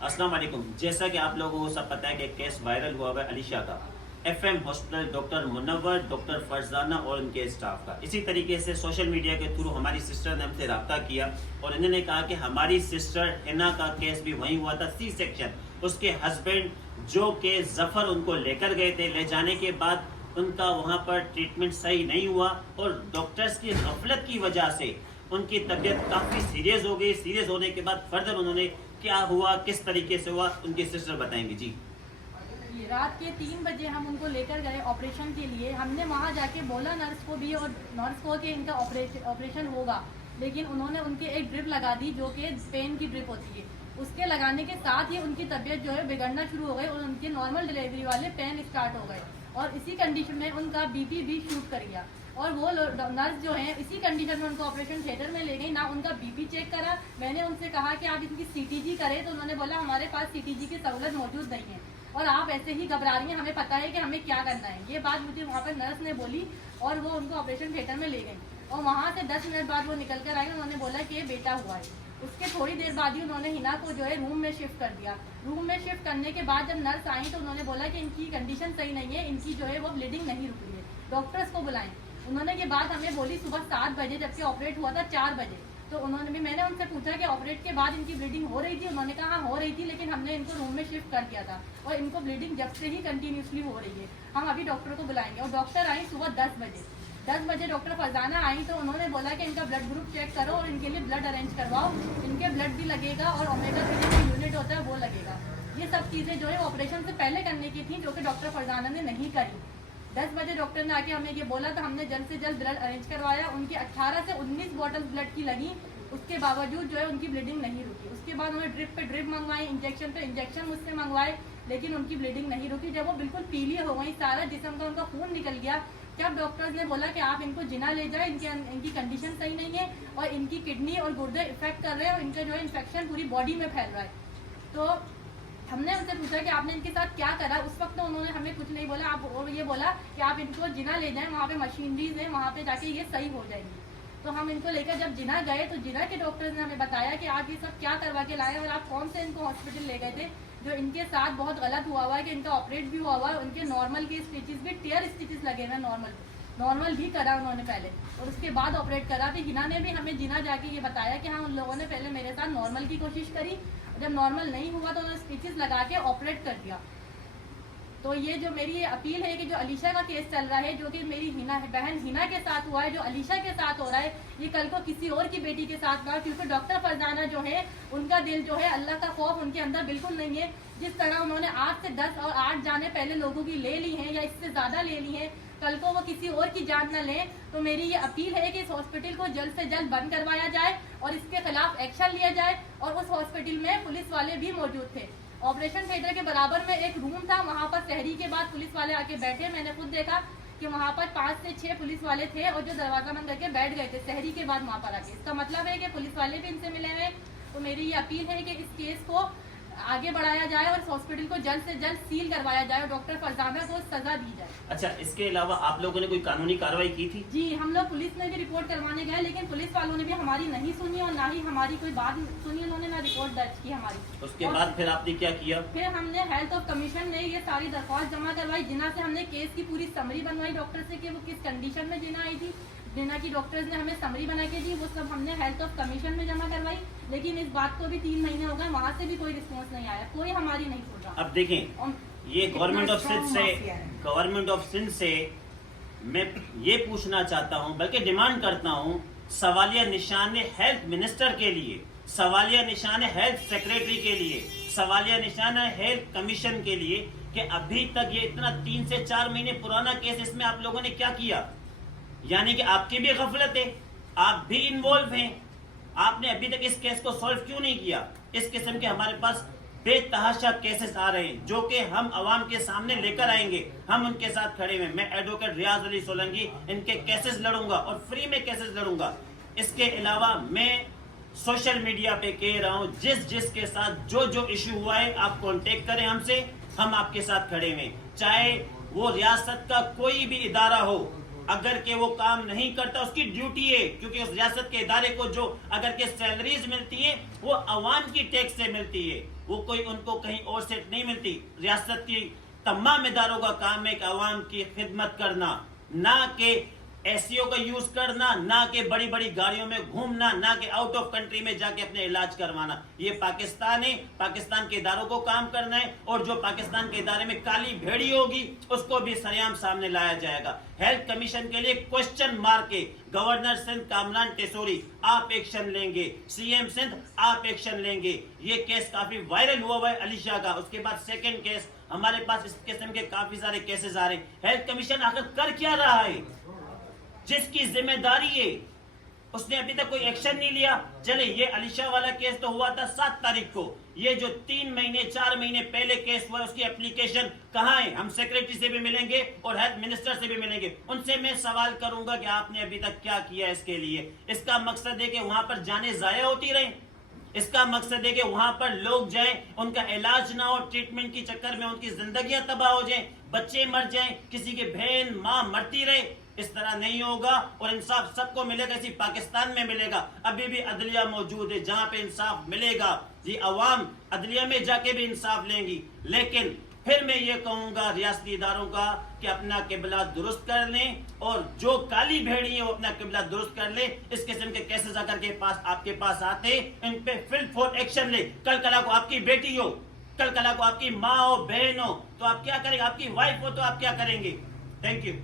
अस्सलाम वालेकुम। जैसा कि आप लोगों को सब पता है कि केस वायरल हुआ है अलीशा का, FM hospital doctor Munawwar, doctor Farzana और उनके स्टाफ का। इसी तरीके से सोशल मीडिया के थ्रू हमारी सिस्टर ने हमसे रब्ता किया और इन्होंने कहा कि हमारी सिस्टर हिना का केस भी वहीं हुआ था, सी सेक्शन। उसके हस्बैंड जो कि जफर उनको लेकर गए थे, ले जाने के बाद उनका वहाँ पर ट्रीटमेंट सही नहीं हुआ और डॉक्टर्स की गफलत की वजह से उनकी तबीयत काफ़ी सीरियस हो गई। सीरियस होने के बाद फर्दर उन्होंने क्या हुआ, किस तरीके से हुआ, उनकी सिस्टर बताएंगे जी। रात के 3 बजे हम उनको लेकर गए ऑपरेशन के लिए। हमने वहाँ जाके बोला नर्स को भी और नर्स को कि इनका ऑपरेशन होगा, लेकिन उन्होंने उनके एक ड्रिप लगा दी जो कि पेन की ड्रिप होती है। उसके लगाने के साथ ही उनकी तबीयत जो है बिगड़ना शुरू हो गई और उनके नॉर्मल डिलीवरी वाले पेन स्टार्ट हो गए और इसी कंडीशन में उनका बीपी भी शूट कर गया। और वो नर्स जो है इसी कंडीशन में उनको ऑपरेशन थिएटर में ले गई, ना उनका बीपी चेक करा। मैंने उनसे कहा कि आप इनकी सीटीजी करें, तो उन्होंने बोला हमारे पास सीटीजी की सहूलत मौजूद नहीं है और आप ऐसे ही घबरा रही हैं, हमें पता है कि हमें क्या करना है। ये बात मुझे वहाँ पर नर्स ने बोली और वो उनको ऑपरेशन थिएटर में ले गई और वहाँ से 10 मिनट बाद वो निकल कर आई। उन्होंने बोला कि ये बेटा हुआ है। उसके थोड़ी देर बाद ही उन्होंने हिना को जो है रूम में शिफ्ट कर दिया। रूम में शिफ्ट करने के बाद जब नर्स आई तो उन्होंने बोला कि इनकी कंडीशन सही नहीं है, इनकी जो है वो ब्लीडिंग नहीं रुक रही है, डॉक्टर्स को बुलाएं। उन्होंने ये बात हमें बोली सुबह 7 बजे, जबकि ऑपरेट हुआ था 4 बजे। तो उन्होंने भी, मैंने उनसे पूछा कि ऑपरेट के बाद इनकी ब्लीडिंग हो रही थी? उन्होंने कहा हाँ हो रही थी, लेकिन हमने इनको रूम में शिफ्ट कर दिया था और इनको ब्लीडिंग जब से ही कंटिन्यूसली हो रही है। हम अभी डॉक्टर को बुलाएंगे। और डॉक्टर आई सुबह 10 बजे। 10 बजे डॉक्टर फरजाना आई तो उन्होंने बोला कि इनका ब्लड ग्रुप चेक करो और इनके लिए ब्लड अरेंज करवाओ, इनके ब्लड भी लगेगा और ओमेगा 3 जो यूनिट होता है वो लगेगा। ये सब चीज़ें जो है ऑपरेशन से पहले करने की थी, जो कि डॉक्टर फरजाना ने नहीं करी। 10 बजे डॉक्टर ने आके हमें ये बोला तो हमने जल्द से जल्द ब्लड अरेंज करवाया। उनकी 18 से 19 बॉटल ब्लड की लगी, उसके बावजूद जो है उनकी ब्लीडिंग नहीं रुकी। उसके बाद उन्होंने ड्रिप पे ड्रिप मंगवाई, इंजेक्शन पे इंजेक्शन मुझसे मंगवाए, लेकिन उनकी ब्लीडिंग नहीं रुकी। जब वो बिल्कुल पीली हो गई, सारा जिस्म का उनका खून निकल गया, तब डॉक्टर्स ने बोला कि आप इनको जिना ले जाए, इनकी कंडीशन सही नहीं है और इनकी किडनी और गुर्दे इफेक्ट कर रहे हैं और इनका जो है इन्फेक्शन पूरी बॉडी में फैल रहा है। तो हमने उनसे पूछा कि आपने इनके साथ क्या करा। उस वक्त तो उन्होंने हमें कुछ नहीं बोला, आप और ये बोला कि आप इनको जिना ले जाएं, वहाँ पे मशीनरीज है, वहाँ पे जाके ये सही हो जाएंगी। तो हम इनको लेकर जब जिना गए तो जिना के डॉक्टर्स ने हमें बताया कि आप ये सब क्या करवा के लाए और आप कौन से इनको हॉस्पिटल ले गए थे। जो इनके साथ बहुत गलत हुआ है कि इनका ऑपरेट भी हुआ है, उनके नॉर्मल के स्टिचेस भी टीयर स्टिचेस लगे हुए, नॉर्मल भी करा उन्होंने पहले और उसके बाद ऑपरेट करा। फिर हिना ने भी हमें जिना जाके ये बताया कि हाँ उन लोगों ने पहले मेरे साथ नॉर्मल की कोशिश करी, जब नॉर्मल नहीं हुआ तो उन्होंने स्टिचेस लगा के ऑपरेट कर दिया। तो ये जो मेरी अपील है कि जो अलीशा का केस चल रहा है, जो कि मेरी बहन हिना के साथ हुआ है, जो अलीशा के साथ हो रहा है, ये कल को किसी और की बेटी के साथ ना, क्योंकि डॉक्टर फरजाना जो है उनका दिल जो है, अल्लाह का खौफ उनके अंदर बिल्कुल नहीं है। जिस तरह उन्होंने 8 से 10 और 8 जाने पहले लोगों की ले ली हैं या इससे ज़्यादा ले ली हैं, कल को वो किसी और की जान न लें। तो मेरी ये अपील है कि इस हॉस्पिटल को जल्द से जल्द बंद करवाया जाए और इसके खिलाफ एक्शन लिया जाए। और उस हॉस्पिटल में पुलिस वाले भी मौजूद थे। ऑपरेशन थिएटर के बराबर में एक रूम था, वहाँ पर शहरी के बाद पुलिस वाले आके बैठे। मैंने खुद देखा कि वहाँ पर 5 से 6 पुलिस वाले थे और जो दरवाजा बंद करके बैठ गए थे शहरी के बाद वहाँ पर आके। इसका मतलब है कि पुलिस वाले भी इनसे मिले हुए। तो मेरी ये अपील है कि इस केस को आगे बढ़ाया जाए और इस हॉस्पिटल को जल्द से जल्द सील करवाया जाए और डॉक्टर फरजाना को सजा दी जाए। अच्छा, इसके अलावा आप लोगों ने कोई कानूनी कार्रवाई की थी? जी, हम लोग पुलिस में भी रिपोर्ट करवाने गए, लेकिन पुलिस वालों ने भी हमारी नहीं सुनी और ना ही हमारी कोई बात सुनी, उन्होंने ना रिपोर्ट दर्ज की हमारी। उसके बाद फिर आपने क्या किया? फिर हमने हेल्थ ऑफ कमीशन में ये सारी दरख्वास्त जमा करवाई। जिना से हमने केस की पूरी समरी बनवाई डॉक्टर से कि वो किस कंडीशन में जिना आई थी। जिना की डॉक्टर्स ने हमें समरी बना के दी, वो सब हमने हेल्थ ऑफ कमीशन में जमा करवाई। लेकिन इस बात को भी 3 महीने हो गए, वहाँ से भी कोई रिस्पॉन्स नहीं आया, कोई हमारी नहीं सुन रहा। अब देखें, ये गवर्नमेंट ऑफ सिंध से मैं ये पूछना चाहता हूं, बल्कि डिमांड करता हूं, सवालिया निशान है हेल्थ मिनिस्टर के लिए, सवालिया निशान है हेल्थ सेक्रेटरी के लिए, सवालिया निशान है हेल्थ कमीशन के लिए कि अभी तक ये इतना 3 से 4 महीने पुराना केस, इसमें आप लोगों ने क्या किया? यानी कि आपकी भी गफलत है, आप भी इन्वॉल्व हैं। आपने अभी तक इस केस को सॉल्व क्यों नहीं किया? इस किस्म के हमारे पास बेतहाशा केसेस आ रहे हैं जो कि हम अवाम के सामने लेकर आएंगे। हम उनके साथ खड़े हुए। मैं एडवोकेट रियाज अली सोलंकी इनके केसेस लड़ूंगा और फ्री में केसेस लड़ूंगा। इसके अलावा मैं सोशल मीडिया पे कह रहा हूं, जिस के साथ जो इश्यू हुआ है आप कांटेक्ट करें हमसे, हम आपके साथ खड़े हुए। चाहे वो रियासत का कोई भी इदारा हो, अगर के वो काम नहीं करता, उसकी ड्यूटी है, क्योंकि उस रियासत के इदारे को जो अगर के सैलरीज मिलती है वो अवाम की टैक्स से मिलती है, वो कोई उनको कहीं और से नहीं मिलती। रियासत की तमाम इदारों का काम है कि अवाम की खिदमत करना, ना कि एसईओ का यूज करना, ना कि बड़ी बड़ी गाड़ियों में घूमना, ना कि आउट ऑफ कंट्री में जाके अपने इलाज करवाना। ये पाकिस्तान है, पाकिस्तान के इदारों को काम करना है, और जो पाकिस्तान के इदारे में काली भेड़ी होगी उसको भी सरेआम सामने लाया जाएगा। हेल्थ कमीशन के लिए क्वेश्चन मार्क है। गवर्नर सिंध कामरान टेसोरी आप एक्शन लेंगे, सीएम सिंध आप एक्शन लेंगे। ये केस काफी वायरल हुआ है अली शाह का। उसके बाद सेकंड केस, हमारे पास इस किस्म के काफी सारे केसेस आ रहे हैं। हेल्थ कमीशन आखिर कर क्या रहा है? जिसकी जिम्मेदारी है उसने अभी तक कोई एक्शन नहीं लिया। चले, ये अली शाह वाला केस तो हुआ था 7 तारीख को। ये जो 3 महीने 4 महीने पहले केस हुआ, उसकी एप्लीकेशन कहाँ है? हम सेक्रेटरी से भी मिलेंगे और हेल्थ मिनिस्टर से भी मिलेंगे। उनसे मैं सवाल करूंगा कि आपने अभी तक क्या किया इसके लिए। इसका मकसद है कि वहां पर जाने जाया होती रहे, इसका मकसद है कि वहां पर लोग जाएं, उनका इलाज ना हो, ट्रीटमेंट के चक्कर में उनकी जिंदगियां तबाह हो जाएं, बच्चे मर जाएं, किसी की बहन मां मरती रहे। इस तरह नहीं होगा और इंसाफ सबको मिलेगा। इसी पाकिस्तान में मिलेगा। अभी भी अदलिया मौजूद है जहां पे इंसाफ मिलेगा। जी, अवाम अदलिया में जाके भी इंसाफ लेंगी। लेकिन फिर मैं ये कहूंगा रियासती इदारों का कि अपना किबला दुरुस्त कर लें, और जो काली भेड़ी है वो अपना किबला दुरुस्त कर ले। इस किस्म के केसेस अगर के पास आपके पास आते, इन पे फील्ड फॉर एक्शन ले। कल कला को आपकी बेटी हो, कल कला को आपकी माँ हो, बहन हो, तो आप क्या करेंगे? आपकी वाइफ हो तो आप क्या करेंगे? Thank you.